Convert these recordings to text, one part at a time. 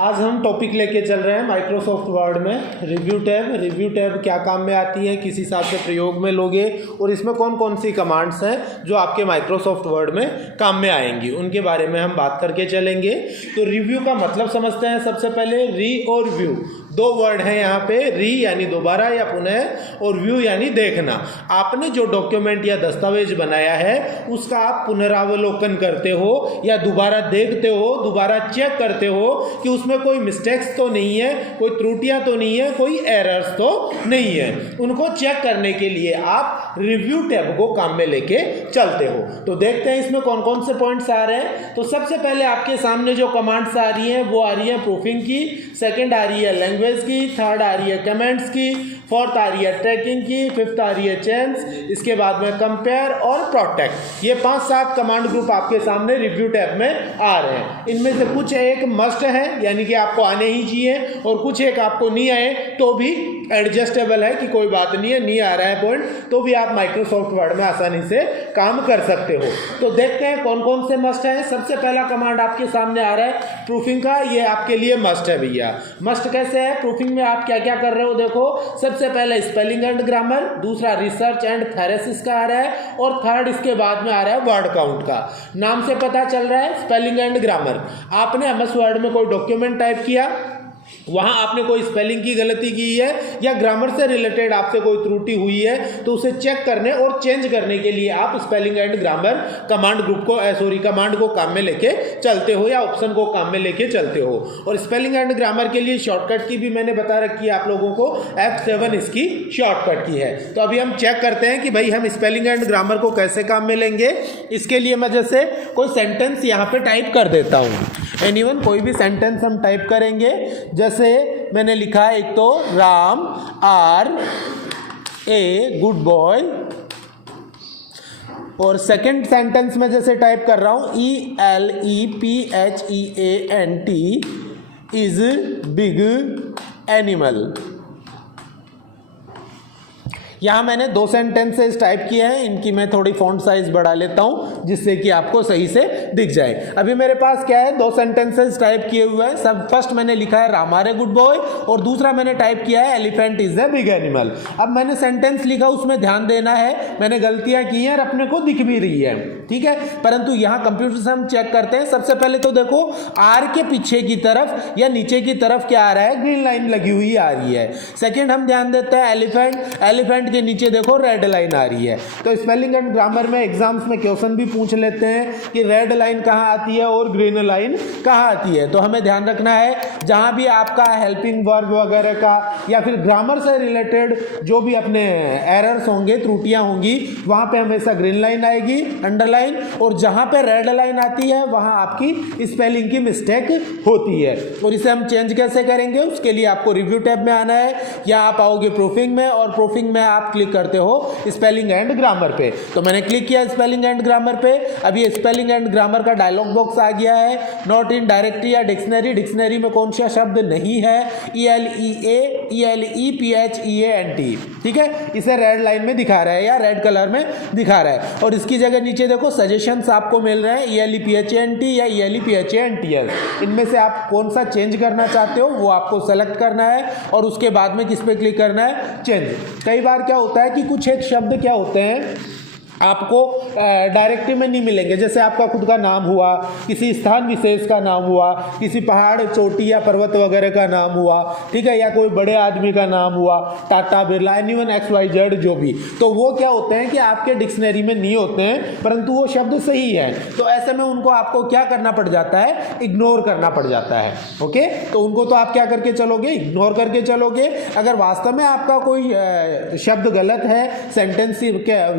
आज हम टॉपिक लेके चल रहे हैं माइक्रोसॉफ्ट वर्ड में रिव्यू टैब। रिव्यू टैब क्या काम में आती है, किस हिसाब से प्रयोग में लोगे और इसमें कौन कौन सी कमांड्स हैं जो आपके माइक्रोसॉफ्ट वर्ड में काम में आएंगी, उनके बारे में हम बात करके चलेंगे। तो रिव्यू का मतलब समझते हैं। सबसे पहले री और व्यू, दो वर्ड हैं यहाँ पे, री यानी दोबारा या पुनः और व्यू यानी देखना। आपने जो डॉक्यूमेंट या दस्तावेज बनाया है उसका आप पुनरावलोकन करते हो या दोबारा देखते हो, दोबारा चेक करते हो कि उसमें कोई मिस्टेक्स तो नहीं है, कोई त्रुटियां तो नहीं है, कोई एरर्स तो नहीं है। उनको चेक करने के लिए आप रिव्यू टैब को काम में लेके चलते हो। तो देखते हैं इसमें कौन कौन से पॉइंट्स आ रहे हैं। तो सबसे पहले आपके सामने जो कमांड्स आ रही हैं वो आ रही है प्रूफिंग की, सेकेंड आ रही है लैंग्वेज की, थर्ड आ रही है कमेंट्स की, फोर्थ आ रही है ट्रैकिंग की, फिफ्थ आ रही है चेंज, इसके बाद में कंपेयर और प्रोटेक्ट। ये 5-7 कमांड ग्रुप आपके सामने रिव्यू टैब में आ रहे हैं। इनमें से कुछ एक मस्ट है यानी कि आपको आने ही चाहिए और कुछ एक आपको नहीं आए तो भी एडजस्टेबल है कि कोई बात नहीं है, नहीं आ रहा है पॉइंट तो भी आप माइक्रोसॉफ्ट वर्ड में आसानी से काम कर सकते हो। तो देखते हैं कौन कौन से मस्ट है। सबसे पहला कमांड आपके सामने आ रहा है प्रूफिंग का, ये आपके लिए मस्ट है भैया। मस्ट कैसे है, प्रूफिंग में आप क्या क्या कर रहे हो देखो। सबसे पहले स्पेलिंग एंड ग्रामर, दूसरा रिसर्च एंड थेरेसिस का आ रहा है और थर्ड इसके बाद में आ रहा है वर्ड काउंट का। नाम से पता चल रहा है स्पेलिंग एंड ग्रामर। आपने एमएस वर्ड में कोई डॉक्यूमेंट टाइप किया, वहाँ आपने कोई स्पेलिंग की गलती की है या ग्रामर से रिलेटेड आपसे कोई त्रुटि हुई है तो उसे चेक करने और चेंज करने के लिए आप spelling and grammar command group को कमांड को काम में लेके चलते हो या ऑप्शन को काम में लेके चलते हो। और स्पेलिंग एंड ग्रामर के लिए शॉर्टकट की भी मैंने बता रखी है आप लोगों को, F7 इसकी शॉर्टकट की है। तो अभी हम चेक करते हैं कि भाई हम स्पेलिंग एंड ग्रामर को कैसे काम में लेंगे। इसके लिए मैं जैसे कोई सेंटेंस यहाँ पे टाइप कर देता हूँ, एनीवन कोई भी सेंटेंस हम टाइप करेंगे। जैसे मैंने लिखा है एक तो Ram are a good boy, और सेकंड सेंटेंस में जैसे टाइप कर रहा हूं ELEPHEANT इज बिग एनिमल। यहाँ मैंने 2 सेंटेंसेस टाइप किए हैं, इनकी मैं थोड़ी फॉन्ट साइज बढ़ा लेता हूँ जिससे कि आपको सही से दिख जाए। अभी मेरे पास क्या है, 2 सेंटेंसेस टाइप किए हुए हैं। सब फर्स्ट मैंने लिखा है Ram are a good boy और दूसरा मैंने टाइप किया है elephant is a big animal. अब मैंने सेंटेंस लिखा, उसमें ध्यान देना है, मैंने गलतियां की हैं और अपने को दिख भी रही है, ठीक है। परंतु यहाँ कंप्यूटर से हम चेक करते हैं। सबसे पहले तो देखो आर के पीछे की तरफ या नीचे की तरफ क्या आ रहा है, ग्रीन लाइन लगी हुई आ रही है। सेकेंड हम ध्यान देते हैं एलिफेंट के नीचे देखो रेड लाइन आ रही है। तो स्पेलिंग एंड ग्रामर में एग्जाम्स में क्वेश्चन भी पूछ लेते हैं कि रेड लाइन कहाँ आती है और ग्रीन लाइन कहाँ आती है। तो हमें ध्यान रखना है जहाँ भी आपका हेल्पिंग वर्ब वगैरह का या फिर ग्रामर से रिलेटेड जो भी अपने एरर्स होंगे, त्रुटियां होंगी, वहाँ पे हमेशा ग्रीन लाइन आएगी अंडरलाइन, और जहाँ पे रेड लाइन आती है वहाँ आपकी स्पेलिंग की मिस्टेक होती है। और इसे हम चेंज कैसे करेंगे, उसके लिए आपको रिव्यू टैब में आना है या आप आओगे प्रूफिंग में और प्रूफिंग में आप क्लिक करते हो स्पेलिंग एंड ग्रामर पे। तो मैंने क्लिक किया स्पेलिंग एंड ग्रामर पे। अब ये स्पेलिंग एंड ग्रामर का डायलॉग बॉक्स आ गया है। नॉट इन डायरेक्टरी या डिक्शनरी, डिक्शनरी में कौन सा शब्द नहीं है, ELEPHEANT, ठीक है। इसे रेड लाइन में दिखा रहा है या रेड कलर में दिखा रहा है। और इसकी जगह नीचे देखो सजेशंस आपको मिल रहे हैं ELEPHANT या ELEPHANTS। इनमें से आप कौन सा चेंज करना चाहते हो वो आपको सेलेक्ट करना है और उसके बाद में किस पे क्लिक करना है, चेंज। कई बार क्या होता है कि कुछ एक शब्द क्या होते हैं आपको डायरेक्टरी में नहीं मिलेंगे। जैसे आपका खुद का नाम हुआ, किसी स्थान विशेष का नाम हुआ, किसी पहाड़ चोटी या पर्वत वगैरह का नाम हुआ, ठीक है, या कोई बड़े आदमी का नाम हुआ, टाटा बिरला, एनीवन XYZ जो भी, तो वो क्या होते हैं कि आपके डिक्शनरी में नहीं होते हैं परंतु वो शब्द सही है। तो ऐसे में उनको आपको क्या करना पड़ जाता है, इग्नोर करना पड़ जाता है। ओके, तो उनको तो आप क्या करके चलोगे, इग्नोर करके चलोगे। अगर वास्तव में आपका कोई शब्द गलत है, सेंटेंस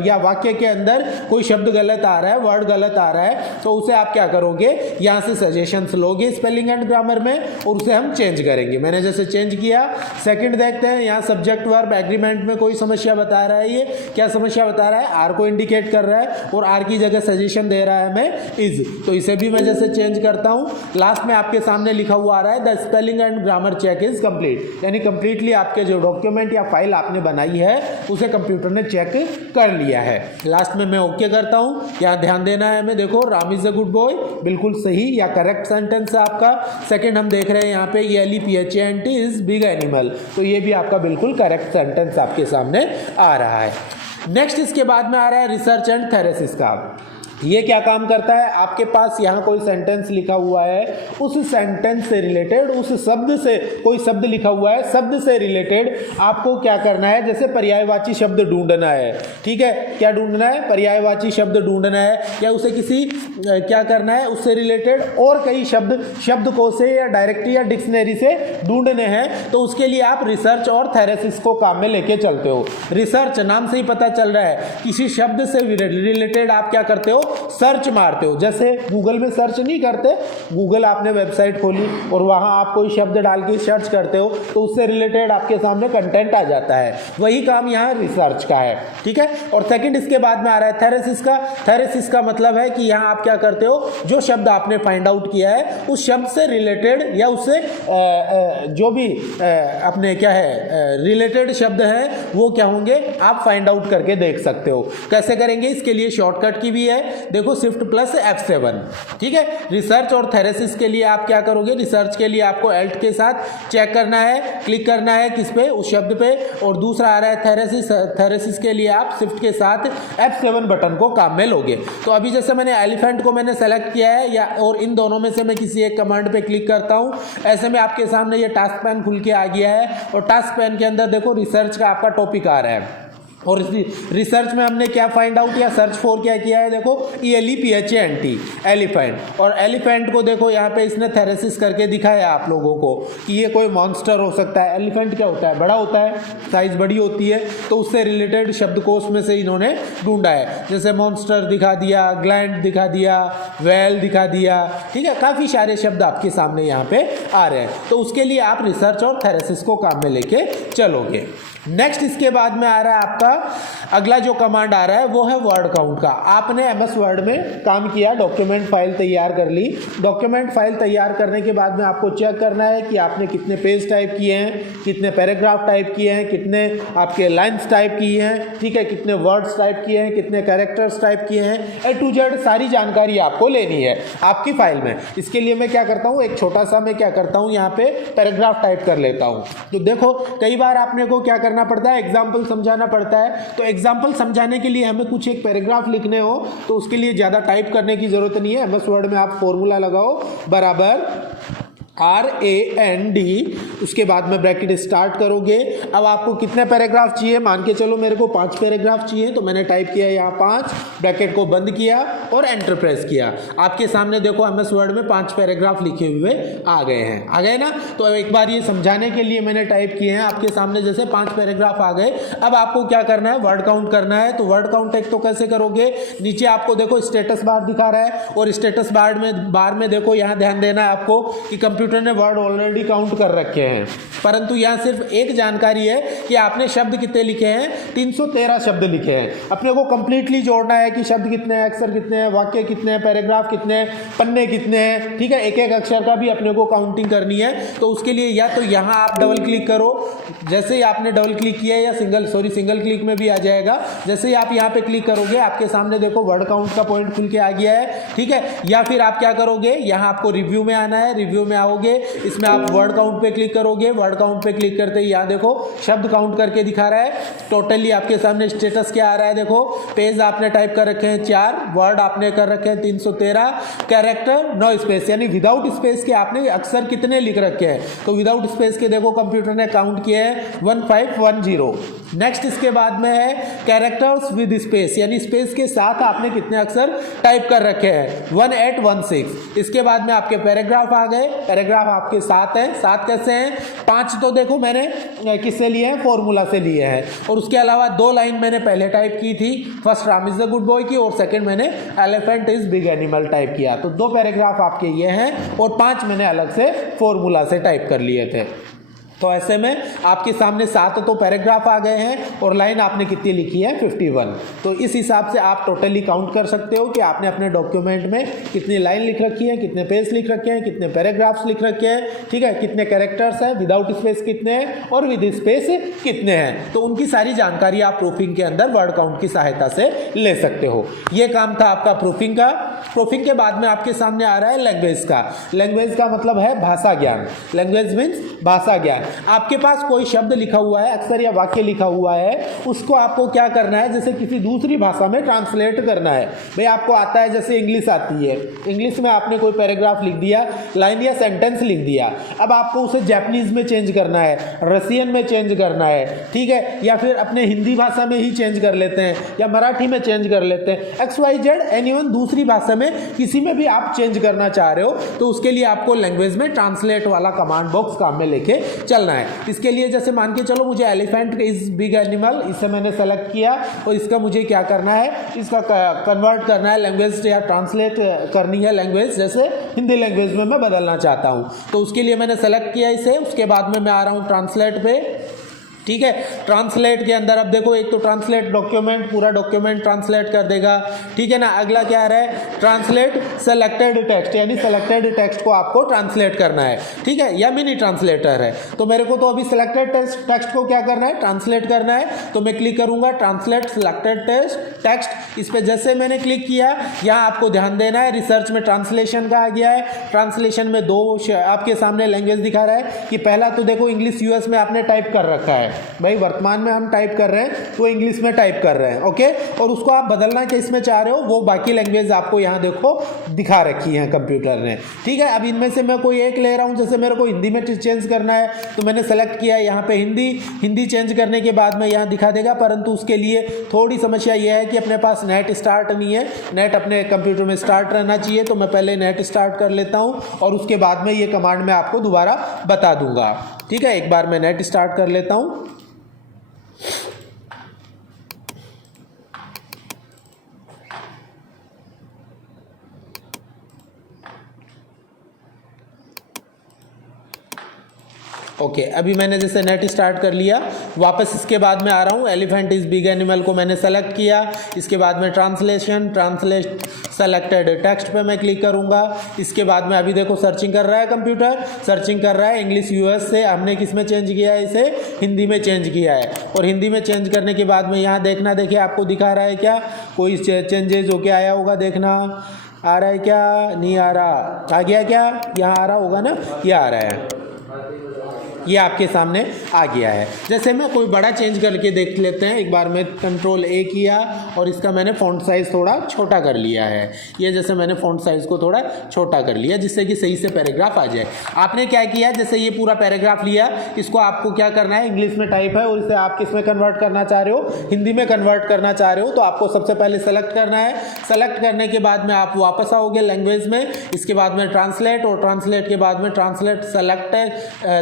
या वाक्य के अंदर कोई शब्द गलत आ रहा है, वर्ड गलत आ रहा है, तो उसे आप क्या करोगे, यहां से सजेशंस लोगे स्पेलिंग एंड ग्रामर में और उसे हम चेंज करेंगे। मैंने जैसे चेंज किया। सेकंड देखते हैं, यहां सब्जेक्ट वर्ब एग्रीमेंट में कोई समस्या बता रहा है। ये क्या समस्या बता रहा है, आर को इंडिकेट कर रहा है और आर की जगह सजेशन दे रहा है हमें इज। तो इसे भी मैं जैसे चेंज करता हूं, लास्ट में आपके सामने लिखा हुआ आ रहा है the spelling and grammar check is complete, यानी कंप्लीटली आपके जो डॉक्यूमेंट या फाइल आपने बनाई है उसे कंप्यूटर ने चेक कर लिया है। लास्ट में मैं ओके करता हूँ। यहाँ ध्यान देना है हमें, देखो Ram is a good boy, बिल्कुल सही या करेक्ट सेंटेंस है आपका। सेकंड हम देख रहे हैं यहाँ पे ELEPHANT इज बिग एनिमल, तो ये भी आपका बिल्कुल करेक्ट सेंटेंस आपके सामने आ रहा है। नेक्स्ट इसके बाद में आ रहा है रिसर्च एंड थेरेसिस का। ये क्या काम करता है, आपके पास यहाँ कोई सेंटेंस लिखा हुआ है, उस सेंटेंस से रिलेटेड, उस शब्द से कोई शब्द लिखा हुआ है, शब्द से रिलेटेड आपको क्या करना है, जैसे पर्यायवाची शब्द ढूंढना है, ठीक है, क्या ढूंढना है, पर्यायवाची शब्द ढूंढना है, या उसे किसी क्या करना है, उससे रिलेटेड और कई शब्दकोश से या डायरेक्टरी या डिक्शनरी से ढूंढने हैं, तो उसके लिए आप रिसर्च और थेरेसिस को काम में लेके चलते हो। रिसर्च नाम से ही पता चल रहा है, किसी शब्द से रिलेटेड आप क्या करते हो, सर्च मारते हो। जैसे गूगल में सर्च नहीं करते, गूगल आपने वेबसाइट खोली और वहां आप कोई शब्द डाल के सर्च करते हो तो उससे रिलेटेड आपके सामने कंटेंट आ जाता है, वही काम यहाँ रिसर्च का है, ठीक है। और सेकंड इसके बाद में आ रहा है थेरेसिस का। थेरेसिस का मतलब है कि यहाँ आप क्या करते हो, जो शब्द आपने फाइंड आउट किया है उस शब्द से रिलेटेड या उससे जो भी अपने क्या है रिलेटेड शब्द हैं वो क्या होंगे, आप फाइंड आउट करके देख सकते हो। कैसे करेंगे, इसके लिए शॉर्टकट की भी है, देखो शिफ्ट प्लस F7, ठीक है। रिसर्च और थेरेसिस के लिए आप क्या करोगे, रिसर्च के लिए आपको एल्ट के साथ चेक करना है, क्लिक करना है किस पे, उस शब्द पे, और दूसरा आ रहा है थेरेसिस। थेरेसिस के लिए आप शिफ्ट के साथ F7 बटन को काम में लोगे। तो अभी जैसे मैंने एलिफेंट को मैंने सेलेक्ट किया है, या और इन दोनों में से मैं किसी एक कमांड पे क्लिक करता हूं, ऐसे में आपके सामने ये टास्क पैन खुल के आ गया है, और टास्क पैन के अंदर देखो रिसर्च का आपका टॉपिक आ रहा है, और रिसर्च में हमने क्या फाइंड आउट या सर्च फॉर क्या किया है, देखो ELEPHANT एलिफेंट, और एलिफेंट को देखो यहाँ पे इसने थेरेसिस करके दिखाया आप लोगों को कि ये कोई मॉन्स्टर हो सकता है। एलिफेंट क्या होता है, बड़ा होता है, साइज बड़ी होती है, तो उससे रिलेटेड शब्दकोश में से इन्होंने ढूंढा है। जैसे मॉन्स्टर दिखा दिया, ग्लैंड दिखा दिया, वेल दिखा दिया, ठीक है, काफ़ी सारे शब्द आपके सामने यहाँ पे आ रहे हैं, तो उसके लिए आप रिसर्च और थेरेसिस को काम में लेके चलोगे। नेक्स्ट इसके बाद में आ रहा है आपका अगला जो कमांड आ रहा है वो है वर्ड काउंट का। आपने MS वर्ड में काम किया, डॉक्यूमेंट फाइल तैयार कर ली। डॉक्यूमेंट फाइल तैयार करने के बाद में आपको चेक करना है कि आपने कितने पेज टाइप किए हैं, कितने पैराग्राफ टाइप किए हैं, कितने आपके लाइन्स टाइप किए हैं, ठीक है, कितने वर्ड्स टाइप किए हैं, कितने कैरेक्टर्स टाइप किए हैं, A to Z सारी जानकारी आपको लेनी है आपकी फाइल में। इसके लिए मैं क्या करता हूँ, एक छोटा सा मैं क्या करता हूँ यहाँ पे पैराग्राफ टाइप कर लेता हूँ। तो देखो कई बार आपने को क्या करना पड़ता है, एग्जाम्पल समझाना पड़ता है, तो एग्जाम्पल समझाने के लिए हमें कुछ एक पैराग्राफ लिखने हो तो उसके लिए ज़्यादा टाइप करने की ज़रूरत नहीं है। MS वर्ड में आप फॉर्मूला लगाओ, बराबर RAND, उसके बाद में ब्रैकेट स्टार्ट करोगे। अब आपको कितने पैराग्राफ चाहिए, मान के चलो मेरे को 5 पैराग्राफ चाहिए, तो मैंने टाइप किया यहाँ 5, ब्रैकेट को बंद किया और एंटर प्रेस किया। आपके सामने देखो MS वर्ड में 5 पैराग्राफ लिखे हुए आ गए हैं, आ गए ना। तो एक बार ये समझाने के लिए मैंने टाइप किए हैं, आपके सामने जैसे 5 पैराग्राफ आ गए। अब आपको क्या करना है, वर्ड काउंट करना है। तो वर्ड काउंट एक तो कैसे करोगे, नीचे आपको देखो स्टेटस बार दिखा रहा है, और स्टेटस बार में देखो यहाँ ध्यान देना है आपको कि कंप्यूटर ने वर्ड ऑलरेडी काउंट कर रखे हैं, परंतु यहाँ सिर्फ एक जानकारी है कि आपने शब्द कितने लिखे हैं, 313 शब्द लिखे हैं। अपने को कंप्लीटली जोड़ना है कि शब्द कितने हैं, अक्षर कितने हैं, वाक्य कितने हैं, पैराग्राफ कितने हैं, पन्ने कितने हैं, ठीक है, एक एक अक्षर का भी अपने को काउंटिंग करनी है। तो उसके लिए या तो यहाँ आप डबल क्लिक करो, जैसे ही आपने डबल क्लिक किया, या सिंगल क्लिक में भी आ जाएगा। जैसे ही आप यहाँ पे क्लिक करोगे आपके सामने देखो वर्ड काउंट का पॉइंट खुल के आ गया है, ठीक है। या फिर आप क्या करोगे, यहाँ आपको रिव्यू में आना है, रिव्यू में आओगे, इसमें आप वर्ड काउंट पे क्लिक करोगे। वर्ड काउंट पे क्लिक करते ही यहाँ देखो शब्द काउंट करके दिखा रहा है। टोटली आपके सामने स्टेटस क्या आ रहा है, देखो पेज आपने टाइप कर रखे हैं 4, वर्ड आपने कर रखे हैं 313, कैरेक्टर नो स्पेस, यानी विदाउट स्पेस के आपने अक्षर कितने लिख रखे हैं। तो विदाउट स्पेस के देखो कंप्यूटर ने काउंट किए हैं 1510। नेक्स्ट इसके बाद में है कैरेक्टर्स विद स्पेस, यानी स्पेस के साथ आपने कितने अक्षर टाइप कर रखे हैं, 1816। इसके बाद में आपके पैराग्राफ आ गए, पैराग्राफ आपके 7 है। 7 कैसे हैं, 5 तो देखो मैंने किससे लिए हैं, फॉर्मूला से लिए हैं, और उसके अलावा 2 लाइन मैंने पहले टाइप की थी, first Ram is the good boy की, और सेकंड मैंने elephant is big animal type किया। तो 2 पैराग्राफ आपके ये हैं, और 5 मैंने अलग से फॉर्मूला से टाइप कर लिए थे। तो ऐसे में आपके सामने 7 तो पैराग्राफ आ गए हैं और लाइन आपने कितनी लिखी है 51। तो इस हिसाब से आप टोटली काउंट कर सकते हो कि आपने अपने डॉक्यूमेंट में कितनी लाइन लिख रखी है, कितने पेज लिख रखे हैं, कितने पैराग्राफ्स लिख रखे हैं, ठीक है, कितने कैरेक्टर्स हैं, विदाउट स्पेस कितने हैं और विद स्पेस कितने हैं। तो उनकी सारी जानकारी आप प्रूफिंग के अंदर वर्ड काउंट की सहायता से ले सकते हो। ये काम था आपका प्रूफिंग का। प्रूफिंग के बाद में आपके सामने आ रहा है लैंग्वेज का। लैंग्वेज का मतलब है भाषा ज्ञान। लैंग्वेज मीन्स भाषा ज्ञान। आपके पास कोई शब्द लिखा हुआ है, अक्षर या वाक्य लिखा हुआ है, उसको आपको क्या करना है, जैसे किसी दूसरी भाषा में ट्रांसलेट करना है। भाई आपको आता है, जैसे इंग्लिश आती है, इंग्लिश में आपने कोई पैराग्राफ लिख दिया, लाइन या सेंटेंस लिख दिया, अब आपको उसे जापानीज में चेंज करना है, रशियन में चेंज करना है, ठीक है, या फिर अपने हिंदी भाषा में ही चेंज कर लेते हैं या मराठी में चेंज कर लेते हैं, XYZ एनीवन दूसरी भाषा में किसी में भी आप चेंज करना चाह रहे हो, तो उसके लिए आपको लैंग्वेज में ट्रांसलेट वाला कमांड बॉक्स काम में लेके चलना है। इसके लिए जैसे मान के चलो मुझे एलिफेंट इज बिग एनिमल, इसे मैंने सेलेक्ट किया और इसका मुझे क्या करना है, इसका कन्वर्ट करना है लैंग्वेज या ट्रांसलेट करनी है लैंग्वेज, जैसे हिंदी लैंग्वेज में मैं बदलना चाहता हूँ। तो उसके लिए मैंने सेलेक्ट किया इसे। उसके बाद में मैं आ रहा हूँ ट्रांसलेट पे, ठीक है। ट्रांसलेट के अंदर अब देखो, एक तो ट्रांसलेट डॉक्यूमेंट, पूरा डॉक्यूमेंट ट्रांसलेट कर देगा, ठीक है ना। अगला क्या आ रहा है, ट्रांसलेट सेलेक्टेड टेक्स्ट, यानी सेलेक्टेड टेक्स्ट को आपको ट्रांसलेट करना है, ठीक है, या मिनी ट्रांसलेटर है। तो मेरे को तो अभी सेलेक्टेड टेक्स्ट को क्या करना है, ट्रांसलेट करना है। तो मैं क्लिक करूंगा ट्रांसलेट सेलेक्टेड टेक्स्ट। इस पर जैसे मैंने क्लिक किया, यहाँ आपको ध्यान देना है रिसर्च में ट्रांसलेशन का आ गया है। ट्रांसलेशन में 2 आपके सामने लैंग्वेज दिखा रहा है कि पहला तो देखो इंग्लिश US में आपने टाइप कर रखा है, भाई वर्तमान में हम टाइप कर रहे हैं तो इंग्लिश में टाइप कर रहे हैं, ओके। और उसको आप बदलना किस में चाह रहे हो, वो बाकी लैंग्वेज आपको यहाँ देखो दिखा रखी है कंप्यूटर ने, ठीक है। अब इनमें से मैं कोई एक ले रहा हूँ, जैसे मेरे को हिंदी में चेंज करना है तो मैंने सेलेक्ट किया यहाँ पे हिंदी चेंज करने के बाद में यहाँ दिखा देगा, परंतु उसके लिए थोड़ी समस्या यह है कि अपने पास नेट स्टार्ट नहीं है। नेट अपने कंप्यूटर में स्टार्ट रहना चाहिए, तो मैं पहले नेट स्टार्ट कर लेता हूँ और उसके बाद में ये कमांड मैं आपको दोबारा बता दूंगा, ठीक है। एक बार मैं नेट स्टार्ट कर लेता हूँ। ओके, अभी मैंने जैसे नेट स्टार्ट कर लिया, वापस इसके बाद में आ रहा हूँ। एलिफेंट इज बिग एनिमल को मैंने सेलेक्ट किया। इसके बाद में ट्रांसलेट सेलेक्टेड टेक्स्ट पे मैं क्लिक करूँगा। इसके बाद में अभी देखो सर्चिंग कर रहा है कंप्यूटर, सर्चिंग कर रहा है इंग्लिश US से हमने किस में चेंज किया है, इसे हिंदी में चेंज किया है। और हिंदी में चेंज करने के बाद में यहाँ देखना, देखिए आपको दिखा रहा है क्या, कोई चेंजेज होके आया होगा, देखना आ रहा है क्या, नहीं आ रहा, आ गया क्या, यहाँ आ रहा होगा ना, ये आ रहा है, ये आपके सामने आ गया है। जैसे मैं कोई बड़ा चेंज करके देख लेते हैं। एक बार मैं कंट्रोल A किया और इसका मैंने फ़ॉन्ट साइज़ थोड़ा छोटा कर लिया है। ये जैसे मैंने फ़ॉन्ट साइज़ को थोड़ा छोटा कर लिया जिससे कि सही से पैराग्राफ आ जाए। आपने क्या किया, जैसे ये पूरा पैराग्राफ लिया, इसको आपको क्या करना है, इंग्लिश में टाइप है और इसे आप किस में कन्वर्ट करना चाह रहे हो, हिंदी में कन्वर्ट करना चाह रहे हो। तो आपको सबसे पहले सेलेक्ट करना है। सेलेक्ट करने के बाद में आप वापस आओगे लैंग्वेज में। इसके बाद में ट्रांसलेट, और ट्रांसलेट के बाद में ट्रांसलेट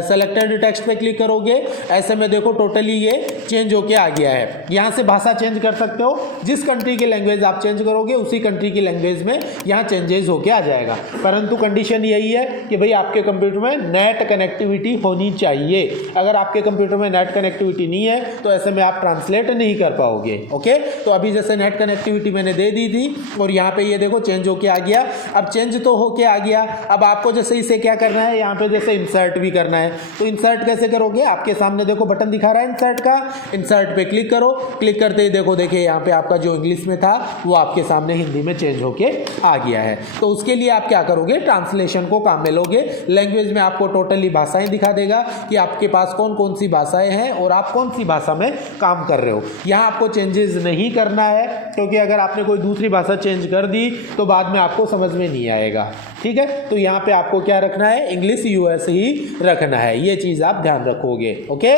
सेलेक्टेड टेक्स्ट पे क्लिक करोगे। ऐसे में देखो टोटली ये चेंज होके आ गया है। यहाँ से भाषा चेंज कर सकते हो, जिस कंट्री की लैंग्वेज आप चेंज करोगे उसी कंट्री की लैंग्वेज में यहाँ चेंजेस होके आ जाएगा। परंतु कंडीशन यही है कि भाई आपके कंप्यूटर में नेट कनेक्टिविटी होनी चाहिए। अगर आपके कंप्यूटर में नेट कनेक्टिविटी नहीं है तो ऐसे में आप ट्रांसलेट नहीं कर पाओगे, ओके। तो अभी जैसे नेट कनेक्टिविटी मैंने दे दी थी और यहाँ पे ये देखो चेंज होके आ गया। अब चेंज तो होके आ गया, अब आपको जैसे इसे क्या करना है, यहाँ पे जैसे इंसर्ट भी करना है। तो इंसर्ट कैसे करोगे, आपके सामने देखो बटन दिखा रहा है इंसर्ट का, इंसर्ट पे क्लिक करो। क्लिक करते ही देखो, देखिए यहाँ पे आपका जो इंग्लिश में था वो आपके सामने हिंदी में चेंज होके आ गया है। तो उसके लिए आप क्या करोगे, ट्रांसलेशन को काम में लोगे। लैंग्वेज में आपको टोटली भाषाएं दिखा देगा कि आपके पास कौन कौन सी भाषाएं हैं और आप कौन सी भाषा में काम कर रहे हो। यहाँ आपको चेंजेस नहीं करना है, क्योंकि अगर आपने कोई दूसरी भाषा चेंज कर दी तो बाद में आपको समझ में नहीं आएगा, ठीक है। तो यहाँ पे आपको क्या रखना है, इंग्लिश US ही रखना है। ये चीज़ आप ध्यान रखोगे, ओके।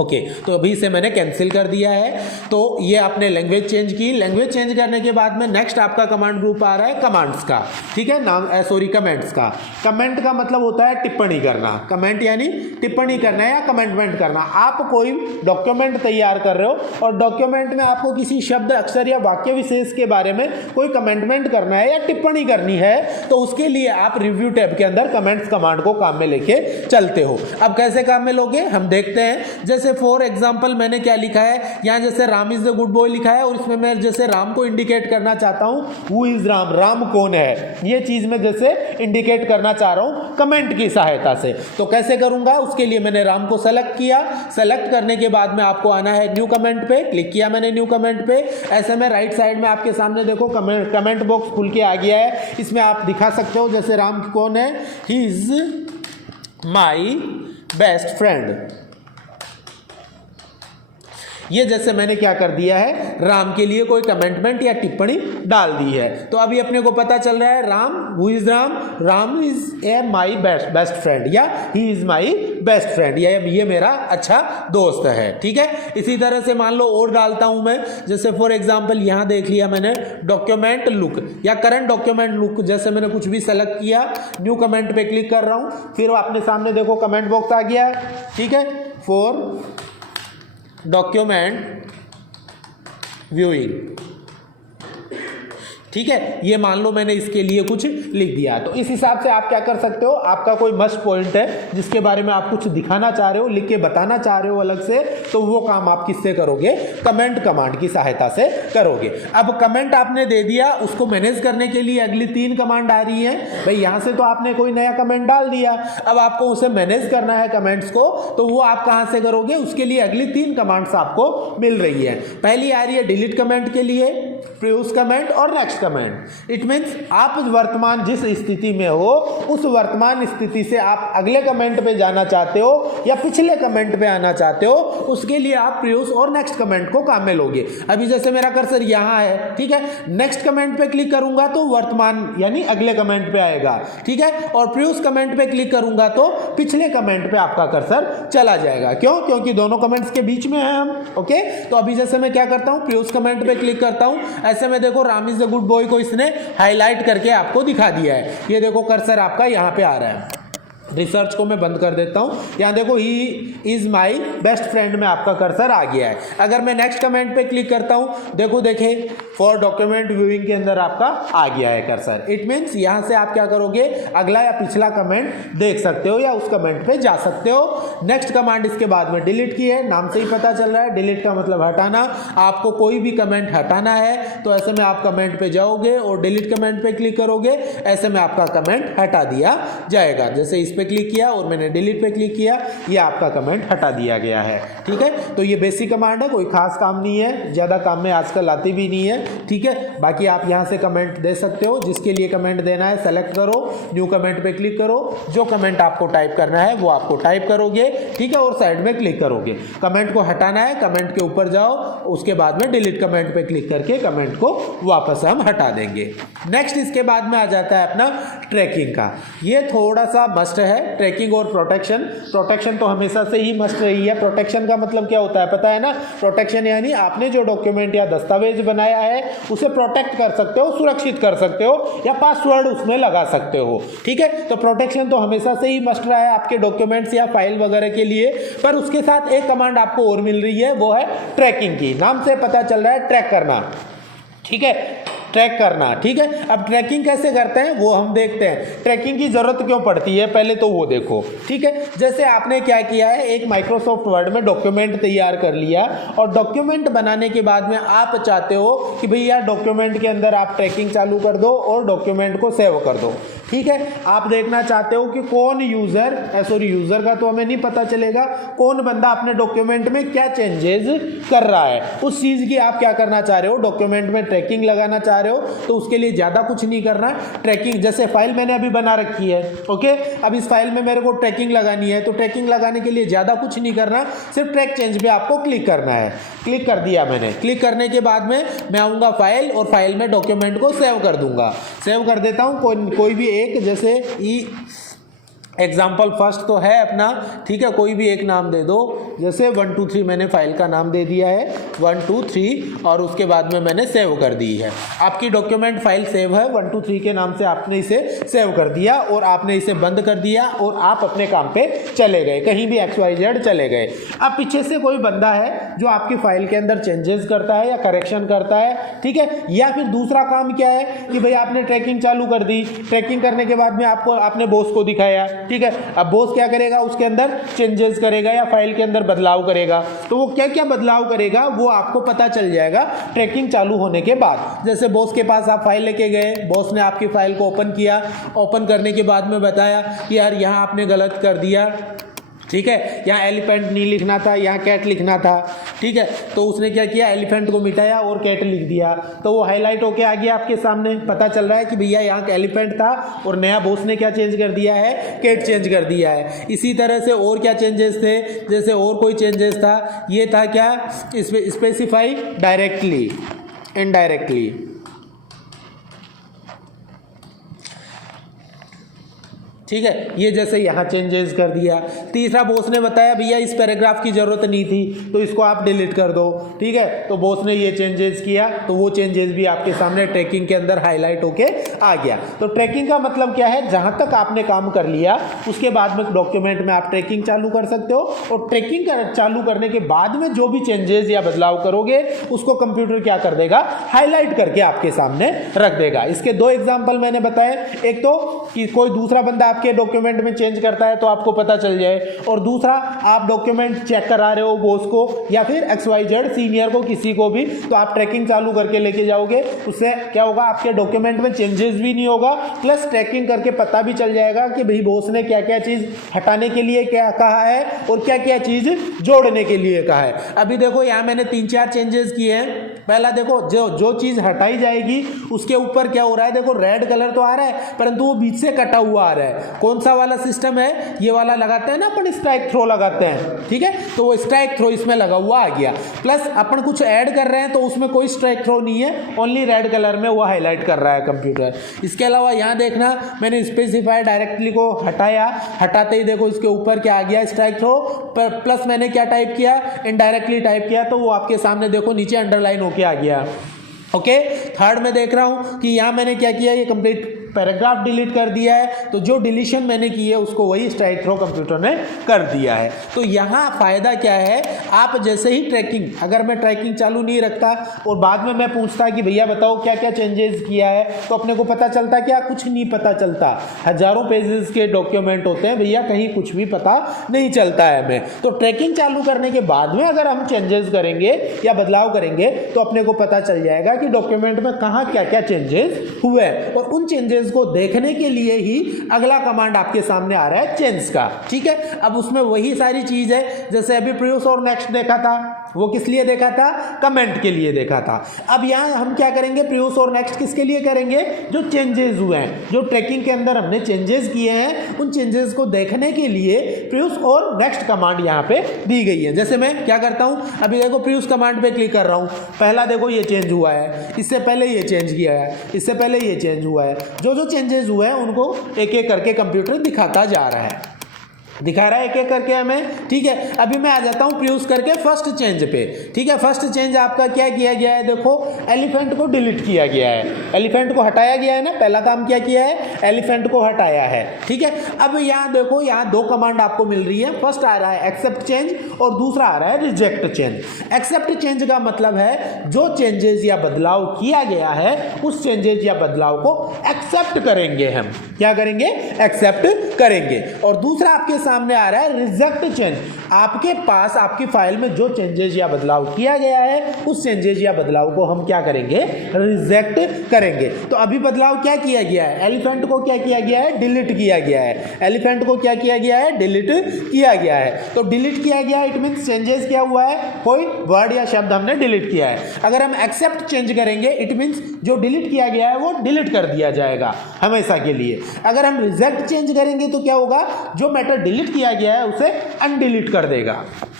ओके तो अभी से मैंने कैंसिल कर दिया है। तो ये आपने लैंग्वेज चेंज की। लैंग्वेज चेंज करने के बाद में नेक्स्ट आपका कमांड ग्रुप आ रहा है कमांड्स का, ठीक है, कमेंट्स का। कमेंट का मतलब होता है टिप्पणी करना। कमेंट यानी टिप्पणी करना या कमेंटमेंट करना। आप कोई डॉक्यूमेंट तैयार कर रहे हो और डॉक्यूमेंट में आपको किसी शब्द, अक्षर या वाक्य विशेष के बारे में कोई कमेंटमेंट करना है या टिप्पणी करनी है, तो उसके लिए आप रिव्यू टैब के अंदर कमेंट्स कमांड को काम में लेके चलते हो। अब कैसे काम में लोगे हम देखते हैं। जैसे फॉर एग्जाम्पल मैंने क्या लिखा है यहाँ, जैसे Ram is the good boy लिखा है और इसमें मैं जैसे राम को इंडिकेट करना चाहता हूँ, हु इज राम, राम कौन है, ये चीज मैं जैसे इंडिकेट करना चाह रहा हूँ कमेंट की सहायता से। तो कैसे करूंगा, उसके लिए मैंने राम को सेलेक्ट किया। सेलेक्ट करने के बाद में आपको आना है न्यू कमेंट पे, क्लिक किया मैंने न्यू कमेंट पे। ऐसे में राइट साइड में आपके सामने देखो कमेंट बॉक्स खुल के आ गया है। इसमें आप दिखा सकते हो जैसे राम कौन है, ही इज माई बेस्ट फ्रेंड। ये जैसे मैंने क्या कर दिया है, राम के लिए कोई कमेंटमेंट या टिप्पणी डाल दी है। तो अभी अपने को पता चल रहा है Ram, who is Ram, Ram is a my best friend या he is my best friend, या ये मेरा अच्छा दोस्त है, ठीक है। इसी तरह से मान लो और डालता हूं मैं, जैसे फॉर एग्जांपल यहां देख लिया मैंने डॉक्यूमेंट लुक या करंट डॉक्यूमेंट लुक, जैसे मैंने कुछ भी सेलेक्ट किया, न्यू कमेंट पे क्लिक कर रहा हूं, फिर अपने सामने देखो कमेंट बॉक्स आ गया है, ठीक है, फॉर डॉक्यूमेंट व्यूइंग, ठीक है। ये मान लो मैंने इसके लिए कुछ लिख दिया। तो इस हिसाब से आप क्या कर सकते हो, आपका कोई मस्ट पॉइंट है जिसके बारे में आप कुछ दिखाना चाह रहे हो, लिख के बताना चाह रहे हो अलग से, तो वो काम आप किससे करोगे, कमेंट कमांड की सहायता से करोगे। अब कमेंट आपने दे दिया, उसको मैनेज करने के लिए अगली 3 कमांड आ रही है। भाई यहां से तो आपने कोई नया कमेंट डाल दिया, अब आपको उसे मैनेज करना है कमेंट्स को, तो वो आप कहां से करोगे, उसके लिए अगली 3 कमांड्स आपको मिल रही है। पहली आ रही है डिलीट कमेंट के लिए, प्रीवियस कमेंट और नेक्स्ट कमेंट। इट मीन्स आप वर्तमान जिस स्थिति में हो उस वर्तमान स्थिति से आप अगले कमेंट पे जाना चाहते हो या पिछले कमेंट पे आना चाहते हो, उसके लिए आप प्रीवियस और नेक्स्ट कमेंट को काम में लोगे। अभी जैसे मेरा कर्सर यहाँ है, ठीक है, नेक्स्ट कमेंट पे क्लिक करूंगा तो वर्तमान यानी अगले कमेंट पे आएगा, ठीक है, और प्रीवियस कमेंट पे क्लिक करूंगा तो पिछले कमेंट पे आपका कर्सर चला जाएगा। क्यों, क्योंकि दोनों कमेंट्स के बीच में है हम, ओके। तो अभी जैसे मैं क्या करता हूँ, प्रीवियस कमेंट पे क्लिक करता हूँ, ऐसे में देखो Ram is the good boy को इसने हाईलाइट करके आपको दिखा दिया है। ये देखो कर्सर आपका यहाँ पे आ रहा है। रिसर्च को मैं बंद कर देता हूँ, यहाँ देखो ही इज माई बेस्ट फ्रेंड में आपका कर्सर आ गया है। अगर मैं नेक्स्ट कमेंट पे क्लिक करता हूँ, देखो देखे फॉर डॉक्यूमेंट व्यूइंग के अंदर आपका आ गया है कर्सर। इट मीन्स यहाँ से आप क्या करोगे, अगला या पिछला कमेंट देख सकते हो या उस कमेंट पे जा सकते हो। नेक्स्ट कमांड इसके बाद में डिलीट की है, नाम से ही पता चल रहा है, डिलीट का मतलब हटाना। आपको कोई भी कमेंट हटाना है तो ऐसे में आप कमेंट पे जाओगे और डिलीट कमेंट पे क्लिक करोगे, ऐसे में आपका कमेंट हटा दिया जाएगा। जैसे इस पे क्लिक किया और मैंने डिलीट पे क्लिक किया, ये आपका कमेंट हटा दिया गया है, ठीक है। तो ये बेसिक कमांड है, कोई खास काम नहीं है, ज़्यादा काम में आजकल आती भी नहीं है, ठीक है। बाकी आप यहाँ से कमेंट दे सकते हो, जिसके लिए कमेंट देना है सेलेक्ट करो, न्यू कमेंट पे क्लिक करो, जो कमेंट आपको टाइप करना है वो आपको टाइप करोगे, ठीक है, और साइड में क्लिक करोगे। कमेंट को हटाना है, कमेंट के ऊपर जाओ, उसके बाद में डिलीट कमेंट पे क्लिक करके कमेंट को वापस हम हटा देंगे। नेक्स्ट इसके बाद में आ जाता है अपना ट्रैकिंग का। ये थोड़ा सा मस्ट है, ट्रैकिंग और प्रोटेक्शन। प्रोटेक्शन तो हमेशा से ही मस्ट रही है। प्रोटेक्शन का मतलब क्या होता है पता है ना, प्रोटेक्शन यानी आपने जो डॉक्यूमेंट या दस्तावेज बनाया है उसे प्रोटेक्ट कर सकते हो, सुरक्षित कर सकते हो या पासवर्ड उसमें लगा सकते हो, ठीक है। तो प्रोटेक्शन तो हमेशा से ही मस्ट रहा है आपके डॉक्यूमेंट्स या फाइल वगैरह के लिए। पर उसके साथ एक कमांड आपको और मिल रही है, वो है ट्रैकिंग की। नाम से पता चल रहा है ट्रैक करना, ठीक है, ट्रैक करना, ठीक है। अब ट्रैकिंग कैसे करते हैं वो हम देखते हैं। ट्रैकिंग की जरूरत क्यों पड़ती है पहले तो वो देखो, ठीक है। जैसे आपने क्या किया है, एक माइक्रोसॉफ्ट वर्ड में डॉक्यूमेंट तैयार कर लिया और डॉक्यूमेंट बनाने के बाद में आप चाहते हो कि भैया डॉक्यूमेंट के अंदर आप ट्रैकिंग चालू कर दो और डॉक्यूमेंट को सेव कर दो, ठीक है। आप देखना चाहते हो कि कौन यूजर यूजर का तो हमें नहीं पता चलेगा, कौन बंदा अपने डॉक्यूमेंट में क्या चेंजेस कर रहा है, उस चीज की आप क्या करना चाह रहे हो, डॉक्यूमेंट में ट्रैकिंग लगाना चाह रहे हो। तो उसके लिए ज्यादा कुछ नहीं करना। ट्रैकिंग जैसे फाइल मैंने अभी बना रखी है, ओके, अब इस फाइल में मेरे को ट्रैकिंग लगानी है, तो ट्रैकिंग लगाने के लिए ज्यादा कुछ नहीं करना, सिर्फ ट्रैक चेंज पे आपको क्लिक करना है। क्लिक कर दिया मैंने, क्लिक करने के बाद में मैं आऊंगा फाइल और फाइल में डॉक्यूमेंट को सेव कर दूंगा। सेव कर देता हूं कोई भी एक, जैसे एग्जाम्पल फर्स्ट तो है अपना, ठीक है, कोई भी एक नाम दे दो, जैसे 1 2 3 मैंने फाइल का नाम दे दिया है 1 2 3 और उसके बाद में मैंने सेव कर दी है। आपकी डॉक्यूमेंट फाइल सेव है 1 2 3 के नाम से, आपने इसे सेव कर दिया और आपने इसे बंद कर दिया और आप अपने काम पे चले गए, कहीं भी XYZ चले गए। अब पीछे से कोई बंदा है जो आपकी फाइल के अंदर चेंजेस करता है या करेक्शन करता है, ठीक है, या फिर दूसरा काम क्या है कि भाई आपने ट्रैकिंग चालू कर दी, ट्रैकिंग करने के बाद में आपको आपने बॉस को दिखाया, ठीक है, अब बॉस क्या करेगा, उसके अंदर चेंजेस करेगा या फाइल के अंदर बदलाव करेगा, तो वो क्या क्या बदलाव करेगा वो आपको पता चल जाएगा ट्रैकिंग चालू होने के बाद। जैसे बॉस के पास आप फाइल लेके गए, बॉस ने आपकी फाइल को ओपन किया, ओपन करने के बाद में बताया कि यार यहाँ आपने गलत कर दिया, ठीक है, यहाँ एलिफेंट नहीं लिखना था, यहाँ कैट लिखना था, ठीक है, तो उसने क्या किया, एलिफेंट को मिटाया और कैट लिख दिया, तो वो हाईलाइट होके आ गया आपके सामने, पता चल रहा है कि भैया यहाँ एलिफेंट था और नया बॉस ने क्या चेंज कर दिया है, कैट चेंज कर दिया है। इसी तरह से और क्या चेंजेस थे, जैसे और कोई चेंजेस था, ये था क्या, स्पेसिफाई डायरेक्टली इनडायरेक्टली, ठीक है, ये जैसे यहाँ चेंजेस कर दिया। तीसरा बॉस ने बताया भैया इस पैराग्राफ की ज़रूरत नहीं थी तो इसको आप डिलीट कर दो, ठीक है, तो बॉस ने ये चेंजेस किया, तो वो चेंजेस भी आपके सामने ट्रैकिंग के अंदर हाईलाइट होके आ गया। तो ट्रैकिंग का मतलब क्या है, जहाँ तक आपने काम कर लिया उसके बाद में डॉक्यूमेंट में आप ट्रैकिंग चालू कर सकते हो और ट्रैकिंग चालू करने के बाद में जो भी चेंजेस या बदलाव करोगे उसको कंप्यूटर क्या कर देगा, हाईलाइट करके आपके सामने रख देगा। इसके दो एग्जाम्पल मैंने बताए, एक तो कि कोई दूसरा बंदा के डॉक्यूमेंट में चेंज करता है तो आपको पता चल जाए, और दूसरा आप डॉक्यूमेंट चेक करा रहे हो बॉस को या फिर XYZ सीनियर को, किसी को भी, तो आप ट्रैकिंग चालू करके लेके जाओगे, उससे क्या होगा, आपके डॉक्यूमेंट में चेंजेस भी नहीं होगा, प्लस ट्रैकिंग करके पता भी चल जाएगा कि भाई बॉस ने क्या क्या चीज़ हटाने के लिए क्या कहा है और क्या क्या चीज़ जोड़ने के लिए कहा है। अभी देखो यहाँ मैंने 3-4 चेंजेस किए हैं। पहला देखो, जो चीज़ हटाई जाएगी उसके ऊपर क्या हो रहा है, देखो रेड कलर तो आ रहा है परंतु वो बीच से कटा हुआ आ रहा है। कौन सा वाला सिस्टम है, ये वाला लगाते हैं ना अपन, स्ट्राइक थ्रो लगाते हैं, ठीक है, तो वो स्ट्राइक थ्रो इसमें लगा हुआ आ गया। प्लस अपन कुछ ऐड कर रहे हैं तो उसमें कोई स्ट्राइक थ्रो नहीं है, ओनली रेड कलर में वो हाईलाइट कर रहा है कंप्यूटर। इसके अलावा यहाँ देखना, मैंने स्पेसिफाई डायरेक्टली को हटाया, हटाते ही देखो इसके ऊपर क्या आ गया, स्ट्राइक थ्रो, प्लस मैंने क्या टाइप किया, इनडायरेक्टली टाइप किया, तो वो आपके सामने देखो नीचे अंडरलाइन होके आ गया। ओके, थर्ड में देख रहा हूं कि यहां मैंने क्या किया, ये कंप्लीट पैराग्राफ डिलीट कर दिया है, तो जो डिलीशन मैंने की है उसको वही स्ट्राइक थ्रो कंप्यूटर ने कर दिया है। तो यहाँ फ़ायदा क्या है, आप जैसे ही ट्रैकिंग, अगर मैं ट्रैकिंग चालू नहीं रखता और बाद में मैं पूछता कि भैया बताओ क्या क्या चेंजेस किया है, तो अपने को पता चलता क्या, कुछ नहीं पता चलता। हज़ारों पेजेस के डॉक्यूमेंट होते हैं भैया, कहीं कुछ भी पता नहीं चलता है हमें। तो ट्रैकिंग चालू करने के बाद में अगर हम चेंजेस करेंगे या बदलाव करेंगे तो अपने को पता चल जाएगा कि डॉक्यूमेंट में कहाँ क्या क्या चेंजेस हुए, और उन चेंजेस को देखने के लिए ही अगला कमांड आपके सामने आ रहा है चेंज का, ठीक है। अब उसमें वही सारी चीज है, जैसे अभी प्रीवियस और नेक्स्ट देखा था, वो किस लिए देखा था, कमेंट के लिए देखा था। अब यहां हम क्या करेंगे, प्रीवियस और नेक्स्ट किसके लिए करेंगे, जो चेंजेस हुए हैं, जो ट्रैकिंग के अंदर हमने चेंजेस किए हैं, उन चेंजेस को देखने के लिए प्रीवियस और नेक्स्ट कमांड यहां पे दी गई है। जैसे मैं क्या करता हूं, अभी देखो प्रीवियस कमांड पे क्लिक कर रहा हूं, पहला देखो ये चेंज हुआ है, इससे पहले ये चेंज किया है, इससे पहले ये चेंज हुआ है, जो चेंजेस हुए हैं उनको एक एक करके कंप्यूटर दिखाता जा रहा है, दिखा रहा है एक एक करके हमें, ठीक है। अभी मैं आ जाता हूं प्रीवियस करके फर्स्ट चेंज पे, ठीक है। फर्स्ट चेंज आपका क्या किया गया है, देखो एलिफेंट को डिलीट किया गया है, एलिफेंट को हटाया गया है ना, पहला काम क्या किया है, एलिफेंट को हटाया है, ठीक है। अब यहाँ देखो, यहाँ दो कमांड आपको मिल रही है, फर्स्ट आ रहा है एक्सेप्ट चेंज और दूसरा आ रहा है रिजेक्ट चेंज। एक्सेप्ट चेंज का मतलब है जो चेंजेस या बदलाव किया गया है उस चेंजेस या बदलाव को एक्सेप्ट करेंगे, हम क्या करेंगे, एक्सेप्ट करेंगे। और दूसरा आपके सामने आ रहा है रिजेक्ट चेंज, आपके पास आपकी फाइल में जो चेंजेस या बदलाव किया गया है उस चेंजेस या बदलाव को हम क्या करेंगे, रिजेक्ट करेंगे। तो अभी बदलाव क्या किया गया है, एलिफेंट को क्या किया गया है, डिलीट किया गया है, एलिफेंट को क्या किया गया है, डिलीट किया गया है। तो डिलीट किया गया इट मींस चेंजेस क्या हुआ है, कोई वर्ड या शब्द हमने डिलीट किया है। अगर हम एक्सेप्ट चेंज करेंगे इट मींस जो डिलीट किया गया है वो डिलीट कर दिया जाएगा हमेशा के लिए। अगर हम रिजेक्ट चेंज करेंगे तो क्या होगा, जो मैटर डिलीट किया गया है उसे अनडिलीट कर देगा।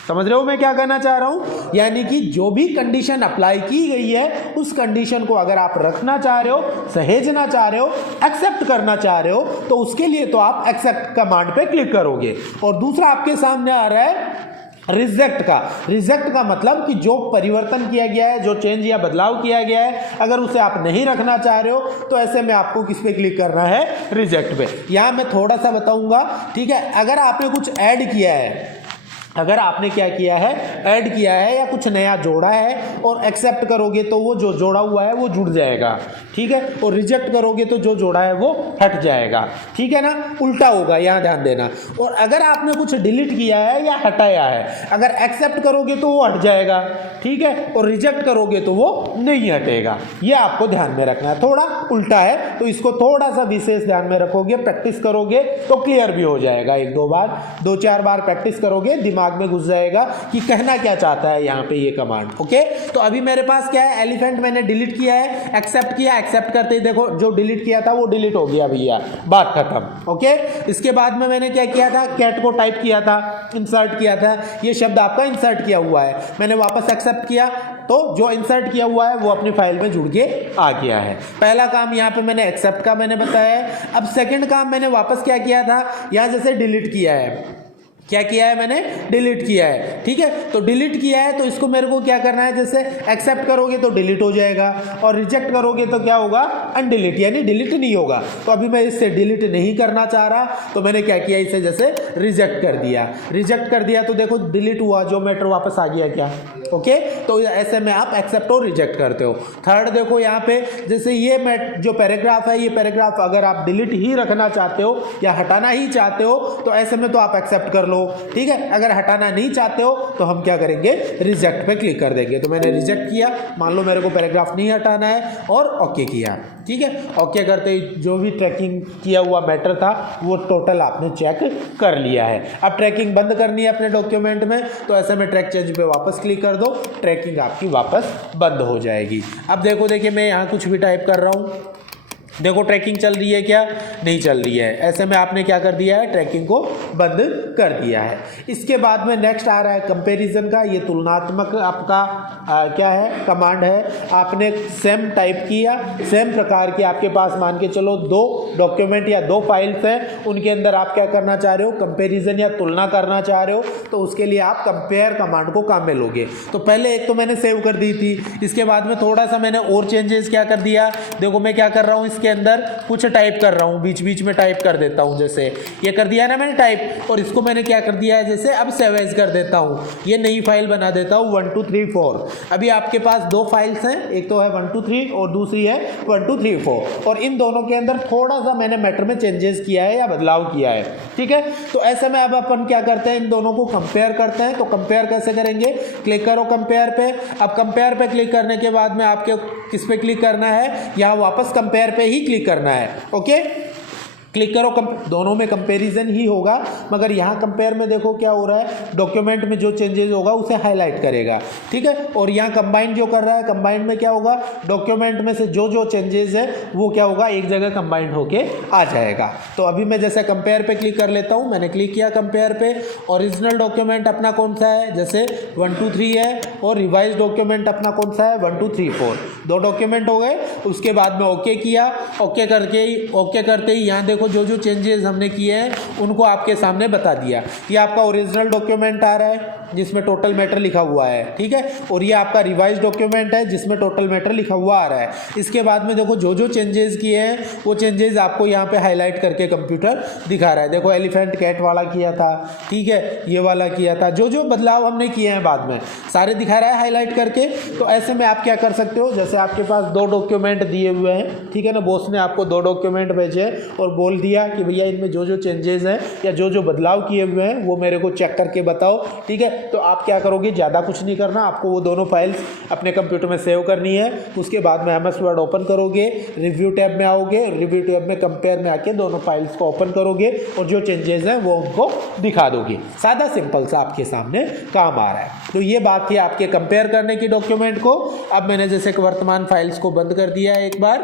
समझ रहे हो मैं क्या कहना चाह रहा हूं? यानी कि जो भी कंडीशन अप्लाई की गई है उस कंडीशन को अगर आप रखना चाह रहे हो, सहेजना चाह रहे हो, एक्सेप्ट करना चाह रहे हो, तो उसके लिए तो आप एक्सेप्ट कमांड पे क्लिक करोगे। और दूसरा आपके सामने आ रहा है रिजेक्ट का। रिजेक्ट का मतलब कि जो परिवर्तन किया गया है, जो चेंज या बदलाव किया गया है, अगर उसे आप नहीं रखना चाह रहे हो तो ऐसे में आपको किस पे क्लिक करना है? रिजेक्ट पे। यहां मैं थोड़ा सा बताऊंगा, ठीक है। अगर आपने कुछ ऐड किया है, अगर आपने क्या किया है, ऐड किया है या कुछ नया जोड़ा है और एक्सेप्ट करोगे तो वो जो जोड़ा हुआ है वो जुड़ जाएगा, ठीक है। और रिजेक्ट करोगे तो जो जोड़ा है वो हट जाएगा, ठीक है ना, उल्टा होगा, यहाँ ध्यान देना। और अगर आपने कुछ डिलीट किया है या हटाया है, अगर एक्सेप्ट करोगे तो वो हट जाएगा, ठीक है, और रिजेक्ट करोगे तो वो नहीं हटेगा। ये आपको ध्यान में रखना है, थोड़ा उल्टा है तो इसको थोड़ा सा विशेष ध्यान में रखोगे, प्रैक्टिस करोगे तो क्लियर भी हो जाएगा। एक दो बार, दो चार बार प्रैक्टिस करोगे, दिमाग में घुस जाएगा कि कहना क्या चाहता है यहाँ पे ये कमांड। ओके, तो अभी मेरे पास क्या है, एलिफेंट मैंने डिलीट किया है, एक्सेप्ट किया, एक्सेप्ट करते ही देखो जो डिलीट किया था वो डिलीट हो गया भैया, बात खत्म। ओके, इसके बाद में मैंने क्या किया था, कैट को टाइप किया था, इंसर्ट किया था, ये शब्द आपका इंसर्ट किया हुआ है, मैंने वापस एक्सेप्ट किया तो जो इंसर्ट किया हुआ है वो अपनी फाइल में जुड़ के आ गया है। पहला काम यहाँ पे मैंने एक्सेप्ट का मैंने बताया है। अब सेकंड काम मैंने वापस क्या किया था, यहाँ जैसे डिलीट किया है, क्या किया है मैंने, डिलीट किया है, ठीक है। तो डिलीट किया है तो इसको मेरे को क्या करना है, जैसे एक्सेप्ट करोगे तो डिलीट हो जाएगा और रिजेक्ट करोगे तो क्या होगा, अनडिलीट, यानी डिलीट नहीं होगा। तो अभी मैं इससे डिलीट नहीं करना चाह रहा तो मैंने क्या किया, इसे जैसे रिजेक्ट कर दिया। रिजेक्ट कर दिया तो देखो डिलीट हुआ, जो मैटर वापस आ गया क्या। ओके, तो ऐसे में आप एक्सेप्ट और रिजेक्ट करते हो। थर्ड देखो यहाँ पे, जैसे ये जो पैराग्राफ है, ये पैराग्राफ अगर आप डिलीट ही रखना चाहते हो या हटाना ही चाहते हो तो ऐसे में तो आप एक्सेप्ट कर लो, ठीक है। अगर हटाना नहीं चाहते हो तो हम क्या करेंगे, रिजेक्ट पे क्लिक कर देंगे। तो मैंने रिजेक्ट किया, मान लो मेरे को पैराग्राफ नहीं हटाना है, और ओके किया, ठीक है। ओके करते ही जो भी ट्रैकिंग किया हुआ मैटर था वो टोटल आपने चेक कर लिया है। अब ट्रैकिंग बंद करनी है अपने डॉक्यूमेंट में, तो ऐसे में ट्रैक चेंज पे वापस क्लिक कर दो, ट्रैकिंग आपकी वापस बंद हो जाएगी। अब देखो, देखिए मैं यहाँ कुछ भी टाइप कर रहा हूँ, देखो ट्रैकिंग चल रही है क्या, नहीं चल रही है। ऐसे में आपने क्या कर दिया है, ट्रैकिंग को बंद कर दिया है। इसके बाद में नेक्स्ट आ रहा है कंपैरिजन का। ये तुलनात्मक आपका क्या है, कमांड है। आपने सेम टाइप किया, सेम प्रकार के आपके पास मान के चलो दो डॉक्यूमेंट या दो फाइल्स हैं, उनके अंदर आप क्या करना चाह रहे हो, कंपैरिजन या तुलना करना चाह रहे हो, तो उसके लिए आप कंपेयर कमांड को काम में लोगे। तो पहले एक तो मैंने सेव कर दी थी, इसके बाद में थोड़ा सा मैंने और चेंजेस क्या कर दिया, देखो मैं क्या कर रहा हूँ, इसके अंदर कुछ टाइप कर रहा हूँ, बीच बीच में टाइप कर देता हूँ, जैसे ये कर दिया ना मैंने टाइप, और इसको मैंने क्या कर दिया है, जैसे अब सेव एज कर देता हूँ, ये नई फाइल बना देता हूँ 1 2 3 4। अभी आपके पास दो फाइल्स हैं, एक तो है 1 2 3 और दूसरी है 1 2 3 4, और इन दोनों के अंदर थोड़ा सा मैंने मैटर में चेंजेस किया है या बदलाव किया है, ठीक है। तो ऐसे में अब अपन क्या करते हैं, इन दोनों को कंपेयर करते हैं। तो कंपेयर कैसे करेंगे, क्लिक करो कंपेयर पे। अब कंपेयर पे क्लिक करने के बाद में आपके किस पे क्लिक करना है, यहाँ वापस कंपेयर पे ही क्लिक करना है। ओके, क्लिक करो, दोनों में कंपैरिजन ही होगा, मगर यहाँ कंपेयर में देखो क्या हो रहा है, डॉक्यूमेंट में जो चेंजेस होगा उसे हाईलाइट करेगा, ठीक है। और यहाँ कंबाइन जो कर रहा है, कंबाइन में क्या होगा, डॉक्यूमेंट में से जो जो चेंजेस है वो क्या होगा, एक जगह कंबाइंड होके आ जाएगा। तो अभी मैं जैसे कंपेयर पे क्लिक कर लेता हूँ, मैंने क्लिक किया कंपेयर पे। ओरिजिनल डॉक्यूमेंट अपना कौन सा है, जैसे 1 2 3 है, और रिवाइज डॉक्यूमेंट अपना कौन सा है, 1 2 3 4, दो डॉक्यूमेंट हो गए। उसके बाद में ओके किया, ओके करते ही यहाँ देखो जो जो चेंजेस हमने किए हैं उनको आपके सामने बता दिया। ये आपका ओरिजिनल डॉक्यूमेंट आ रहा है जिसमें टोटल मैटर लिखा हुआ है, ठीक है, और ये आपका रिवाइज डॉक्यूमेंट है जिसमें टोटल मैटर लिखा हुआ आ रहा है। इसके बाद में देखो जो जो चेंजेस किए हैं वो चेंजेस आपको यहाँ पे हाईलाइट करके कंप्यूटर दिखा रहा है। देखो एलिफेंट कैट वाला किया था, ठीक है, ये वाला किया था, जो जो बदलाव हमने किए हैं बाद में सारे दिखा रहा है हाईलाइट करके। तो ऐसे में आप क्या कर सकते हो, जैसे आपके पास दो डॉक्यूमेंट दिए हुए हैं, ठीक है ना, बॉस ने आपको दो डॉक्यूमेंट भेजे और बोल दिया कि भैया इनमें जो जो चेंजेस हैं या जो जो बदलाव किए हुए हैं वो मेरे को चेक करके बताओ, ठीक है। तो आप क्या करोगे, ज़्यादा कुछ नहीं करना, आपको वो दोनों फाइल्स अपने कंप्यूटर में सेव करनी है। उसके बाद में MS वर्ड ओपन करोगे, रिव्यू टैब में आओगे, रिव्यू टैब में कंपेयर में आके दोनों फाइल्स को ओपन करोगे और जो चेंजेस हैं वो उनको दिखा दोगे। सादा सिंपल सा आपके सामने काम आ रहा है। तो ये बात थी आपके कंपेयर करने की डॉक्यूमेंट को। अब मैंने जैसे वर्तमान फाइल्स को बंद कर दिया है एक बार,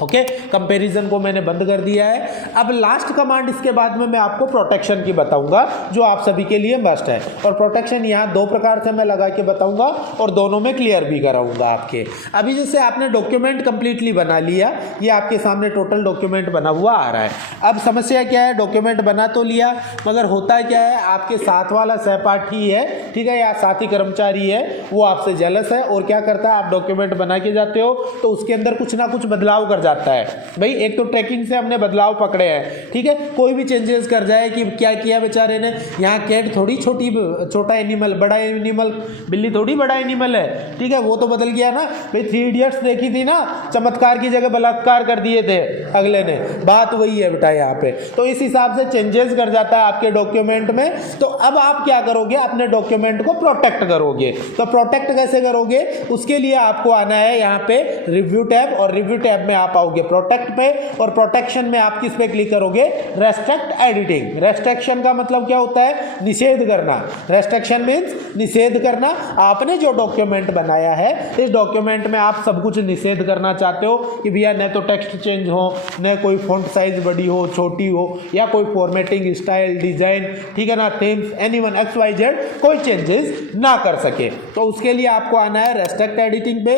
ओके, कंपैरिजन को मैंने बंद कर दिया है। अब लास्ट कमांड इसके बाद में मैं आपको प्रोटेक्शन की बताऊंगा जो आप सभी के लिए मस्ट है। और प्रोटेक्शन यहाँ दो प्रकार से मैं लगा के बताऊंगा और दोनों में क्लियर भी कराऊंगा आपके। अभी जैसे आपने डॉक्यूमेंट कंप्लीटली बना लिया, ये आपके सामने टोटल डॉक्यूमेंट बना हुआ आ रहा है। अब समस्या क्या है, डॉक्यूमेंट बना तो लिया मगर होता क्या है, आपके साथ वाला सहपाठी है, ठीक है, या साथी कर्मचारी है, वो आपसे जेलस है और क्या करता है, आप डॉक्यूमेंट बना के जाते हो तो उसके अंदर कुछ ना कुछ बदलाव कर जाता है। भाई एक तो ट्रैकिंग से हमने बदलाव पकड़े हैं, ठीक है, कोई भी चेंजेस कर जाए कि क्या किया बेचारे ने, यहाँ कैट थोड़ी छोटा एनिमल, बड़ा एनिमल, बिल्ली थोड़ी बड़ा एनिमल है, ठीक है, वो तो बदल गया ना। भाई 3 इडियट्स देखी थी ना, चमत्कार की जगह बलात्कार कर दिए थे अगले ने, बात वही है बेटा यहाँ पे। तो इस हिसाब से चेंजेस कर जाता है आपके डॉक्यूमेंट में। तो अब आप क्या करोगे, अपने डॉक्यूमेंट को प्रोटेक्ट करोगे। तो प्रोटेक्ट कैसे करोगे, उसके लिए आपको आना है यहाँ पे रिव्यू टैब, और रिव्यू टैब में आप आओगे प्रोटेक्ट पे, और प्रोटेक्शन में आप किस पे क्लिक करोगे, रेस्ट्रिक्ट एडिटिंग। रेस्ट्रिक्शन का मतलब क्या होता है, निषेध करना। रेस्ट्रिक्शन मीन्स निषेध करना। आपने जो डॉक्यूमेंट बनाया है, इस डॉक्यूमेंट में आप सब कुछ निषेध करना चाहते हो कि भैया न तो टेक्स्ट चेंज हो, न कोई फॉन्ट साइज बड़ी हो छोटी हो, या कोई फॉर्मेटिंग स्टाइल डिजाइन, ठीक है ना, थीम्स, एनीवन XYZ कोई चेंजेस ना कर सके। तो उसके लिए आपको आना है रेस्ट्रिक्ट एडिटिंग पे।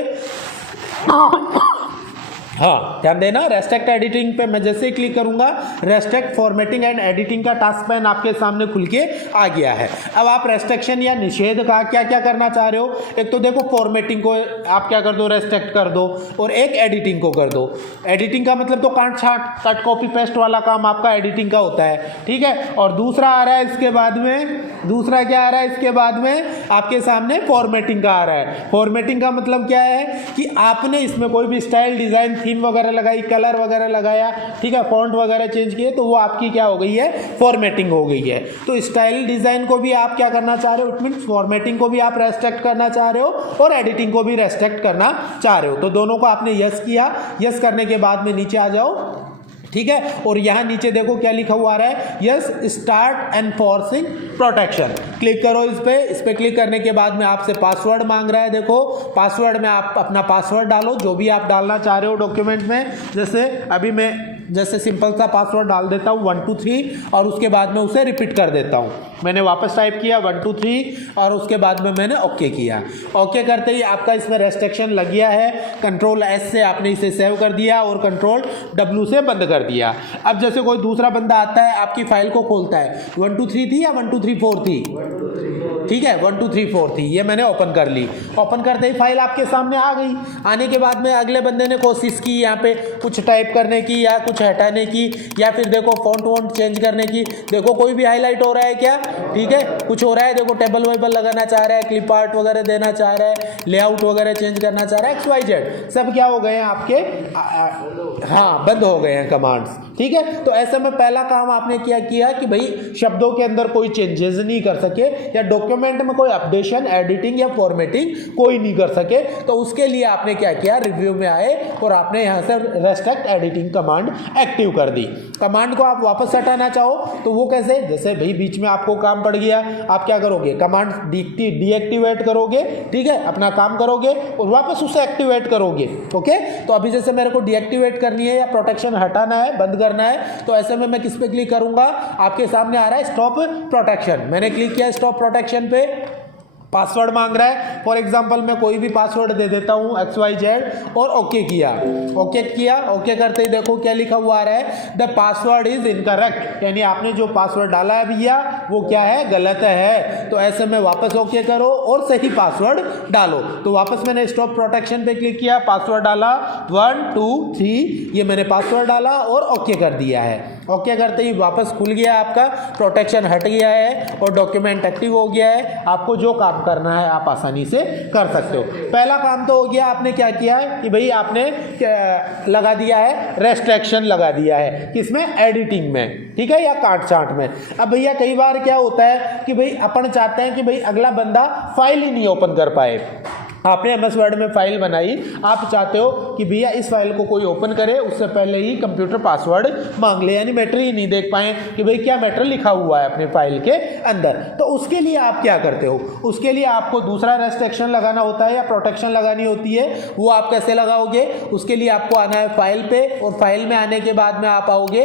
हाँ, ध्यान देना, रेस्ट्रिक्ट एडिटिंग पे मैं जैसे ही क्लिक करूंगा, रेस्ट्रिक्ट फॉर्मेटिंग एंड एडिटिंग का टास्क पैन आपके सामने खुल के आ गया है। अब आप रेस्ट्रिक्शन या निषेध का क्या क्या करना चाह रहे हो, एक तो देखो फॉर्मेटिंग को आप क्या कर दो, रेस्ट्रिक्ट कर दो, और एक एडिटिंग को कर दो। एडिटिंग का मतलब तो काट छाट, कट कॉपी पेस्ट वाला काम आपका एडिटिंग का होता है, ठीक है। और दूसरा आ रहा है इसके बाद में, दूसरा क्या आ रहा है इसके बाद में, आपके सामने फॉर्मेटिंग का आ रहा है। फॉर्मेटिंग का मतलब क्या है कि आपने इसमें कोई भी स्टाइल, डिजाइन, थीम वगैरह लगाई, कलर वगैरह लगाया, ठीक है, फॉन्ट वगैरह चेंज किए, तो वो आपकी क्या हो गई है, फॉर्मेटिंग हो गई है। तो स्टाइल डिजाइन को भी आप क्या करना चाह रहे हो, इट मींस फॉर्मेटिंग को भी आप रेस्ट्रिक्ट करना चाह रहे हो और एडिटिंग को भी रेस्ट्रिक्ट करना चाह रहे हो। तो दोनों को आपने यस किया। यस करने के बाद में नीचे आ जाओ, ठीक है, और यहाँ नीचे देखो क्या लिखा हुआ आ रहा है, yes start enforcing protection. Click करो इस पे क्लिक करने के बाद में आपसे पासवर्ड मांग रहा है। देखो पासवर्ड में आप अपना पासवर्ड डालो, जो भी आप डालना चाह रहे हो डॉक्यूमेंट में। जैसे अभी मैं जैसे सिंपल सा पासवर्ड डाल देता हूँ 1 2 3, और उसके बाद में उसे रिपीट कर देता हूँ। मैंने वापस टाइप किया 1 2 3 और उसके बाद में मैंने ओके किया। ओके करते ही आपका इसमें रेस्ट्रिक्शन लग गया है। कंट्रोल S से आपने इसे सेव कर दिया और कंट्रोल W से बंद कर दिया। अब जैसे कोई दूसरा बंदा आता है, आपकी फाइल को खोलता है, 1 2 3 थी या 1 2 3 4 थी, ठीक है, 1 2 3 4 थी, ये मैंने ओपन कर ली। ओपन करते ही फाइल आपके सामने आ गई। आने के बाद में अगले बंदे ने कोशिश की यहाँ पे कुछ टाइप करने की या कुछ हटाने की, या फिर देखो फॉन्ट वॉन्ट चेंज करने की। देखो कोई भी हाईलाइट हो रहा है क्या, ठीक है, कुछ हो रहा है। देखो टेबल वेबल लगाना चाह रहा है, क्लिप आर्ट वगैरह देना चाह रहा है, लेआउट वगैरह चेंज करना चाह रहा है, XYZ सब क्या हो गए हैं आपके, हाँ, बंद हो गए हैं कमांड्स, ठीक है। तो ऐसे में पहला काम आपने क्या किया कि भाई शब्दों के अंदर कोई चेंजेस नहीं कर सके, या डॉक्यूमेंट में कोई अपडेशन, एडिटिंग या फॉर्मेटिंग कोई नहीं कर सके। तो उसके लिए आपने क्या किया, रिव्यू में आए और आपने यहाँ से रेस्ट्रिक्ट एडिटिंग कमांड एक्टिव कर दी। कमांड को आप वापस हटाना चाहो तो वो कैसे, जैसे भाई बीच में आपको काम पड़ गया, आप क्या करोगे, कमांड डीएक्टिवेट करोगे, ठीक है, अपना काम करोगे और वापस उसे एक्टिवेट करोगे। ओके, तो अभी जैसे मेरे को डीएक्टिवेट करनी है या प्रोटेक्शन हटाना है, बंद करना है, तो ऐसे में मैं किस पे क्लिक करूंगा, आपके सामने आ रहा है स्टॉप प्रोटेक्शन। मैंने क्लिक किया स्टॉप प्रोटेक्शन पे। पासवर्ड मांग रहा है, फॉर एग्जांपल मैं कोई भी पासवर्ड दे देता हूँ XYZ और ओके किया। ओके करते ही देखो क्या लिखा हुआ आ रहा है, द पासवर्ड इज इनकरेक्ट, यानी आपने जो पासवर्ड डाला है भैया वो क्या है, गलत है। तो ऐसे में वापस ओके करो और सही पासवर्ड डालो। तो वापस मैंने स्टॉप प्रोटेक्शन पे क्लिक किया, पासवर्ड डाला 1 2 3, ये मैंने पासवर्ड डाला और ओके कर दिया है। ओके करते ही वापस खुल गया, आपका प्रोटेक्शन हट गया है और डॉक्यूमेंट एक्टिव हो गया है। आपको जो काम करना है आप आसानी से कर सकते हो। पहला काम तो हो गया, आपने क्या किया है कि भाई आपने लगा दिया है, रेस्ट्रिक्शन लगा दिया है, किसमें, एडिटिंग में, ठीक है, या काट छांट में। अब भैया कई बार क्या होता है कि भाई अपन चाहते हैं कि भाई अगला बंदा फाइल ही नहीं ओपन कर पाए, आपने MS वर्ड में फाइल बनाई, आप चाहते हो कि भैया इस फाइल को कोई ओपन करे उससे पहले ही कंप्यूटर पासवर्ड मांग ले, यानी मैटर ही नहीं देख पाए कि भाई क्या मैटर लिखा हुआ है अपने फाइल के अंदर। तो उसके लिए आप क्या करते हो, उसके लिए आपको दूसरा रेस्ट्रिक्शन लगाना होता है या प्रोटेक्शन लगानी होती है। वो आप कैसे लगाओगे, उसके लिए आपको आना है फाइल पे, और फाइल में आने के बाद में आप आओगे,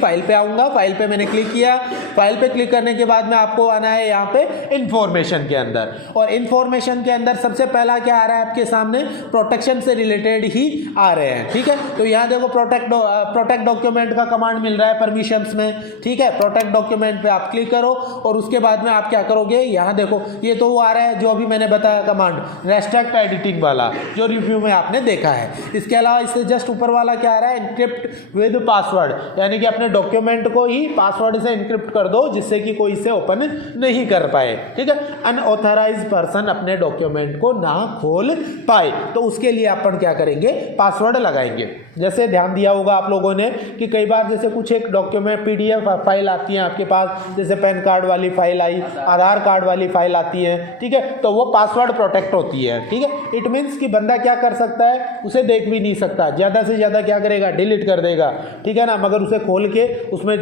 फाइल पे आऊँगा, फाइल पे मैंने क्लिक किया, फाइल पे क्लिक करने के बाद में आपको आना है यहाँ पे इन्फॉर्मेशन के अंदर, और इन्फॉर्मेशन के अंदर सबसे पहला क्या आ रहा है आपके सामने, प्रोटेक्शन से रिलेटेड ही आ रहे हैं, ठीक है। तो यहाँ देखो प्रोटेक्ट डॉक्यूमेंट का कमांड मिल रहा है परमिशंस में, ठीक है। प्रोटेक्ट डॉक्यूमेंट पे आप क्लिक करो और उसके बाद में आप क्या करोगे, यहाँ देखो ये तो वो आ रहा है जो अभी मैंने बताया कमांड, रेस्ट्रिक्ट एडिटिंग वाला जो रिव्यू में आपने देखा है। इसके अलावा इससे जस्ट ऊपर वाला क्या आ रहा है, एनक्रिप्ट विद पासवर्ड, यानी कि अपने डॉक्यूमेंट को ही पासवर्ड से एनक्रिप्ट कर दो जिससे कि कोई इसे ओपन नहीं कर पाए, ठीक है। अनऑथराइज्ड पर्सन अपने डॉक्यूमेंट को ना खोल पाए, तो उसके लिए अपन क्या करेंगे, पासवर्ड लगाएंगे। जैसे ध्यान दिया होगा आप लोगों ने कि कई बार जैसे कुछ एक डॉक्यूमेंट PDF फाइल आती है आपके पास, जैसे पैन कार्ड वाली फाइल आई, आधार कार्ड वाली फाइल आती है, ठीक है, तो वो पासवर्ड प्रोटेक्ट होती है, ठीक है। इट मीन्स कि बंदा क्या कर सकता है, उसे देख भी नहीं सकता, ज़्यादा से ज़्यादा क्या करेगा, डिलीट कर देगा, ठीक है ना, मगर उसे खोल के उसमें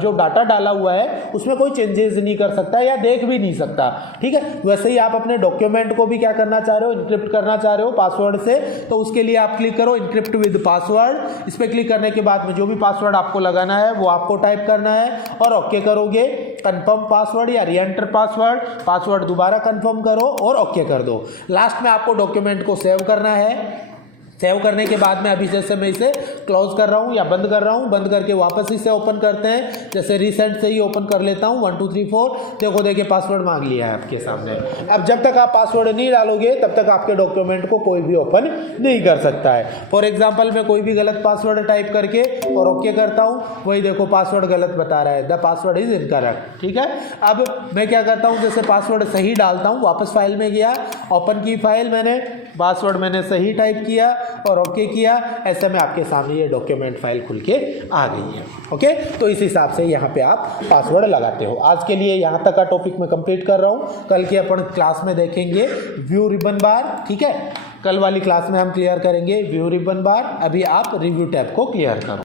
जो डाटा डाला हुआ है उसमें कोई चेंजेस नहीं कर सकता या देख भी नहीं सकता, ठीक है। वैसे ही आप अपने डॉक्यूमेंट को भी क्या करना चाह रहे हो, इनक्रिप्ट करना चाह रहे हो पासवर्ड से, तो उसके लिए आप क्लिक करो इनक्रिप्ट विद पासवर्ड। इस पर क्लिक करने के बाद में जो भी पासवर्ड आपको लगाना है वो आपको टाइप करना है और ओके करोगे, कंफर्म पासवर्ड या रीएंटर पासवर्ड दोबारा कंफर्म करो और ओके कर दो। लास्ट में आपको डॉक्यूमेंट को सेव करना है। सेव करने के बाद में अभी जैसे मैं इसे क्लोज कर रहा हूँ या बंद कर रहा हूँ, बंद करके वापस इसे ओपन करते हैं, जैसे रिसेंट से ही ओपन कर लेता हूँ, 1 2 3 4, देखो देखिए पासवर्ड मांग लिया है आपके सामने। अब जब तक आप पासवर्ड नहीं डालोगे तब तक आपके डॉक्यूमेंट को कोई भी ओपन नहीं कर सकता है। फॉर एग्जाम्पल मैं कोई भी गलत पासवर्ड टाइप करके और ओके करता हूँ, वही देखो पासवर्ड गलत बता रहा है, द पासवर्ड इज इनकरेक्ट, ठीक है। अब मैं क्या करता हूँ, जैसे पासवर्ड सही डालता हूँ, वापस फाइल में गया, ओपन की फाइल, मैंने पासवर्ड मैंने सही टाइप किया और ओके किया, ऐसे में आपके सामने ये डॉक्यूमेंट फाइल खुल के आ गई है, ओके। तो इस हिसाब से यहाँ पे आप पासवर्ड लगाते हो। आज के लिए यहाँ तक का टॉपिक मैं कंप्लीट कर रहा हूँ, कल के अपन क्लास में देखेंगे व्यू रिबन बार, ठीक है। कल वाली क्लास में हम क्लियर करेंगे व्यू रिबन बार, अभी आप रिव्यू टैब को क्लियर करो।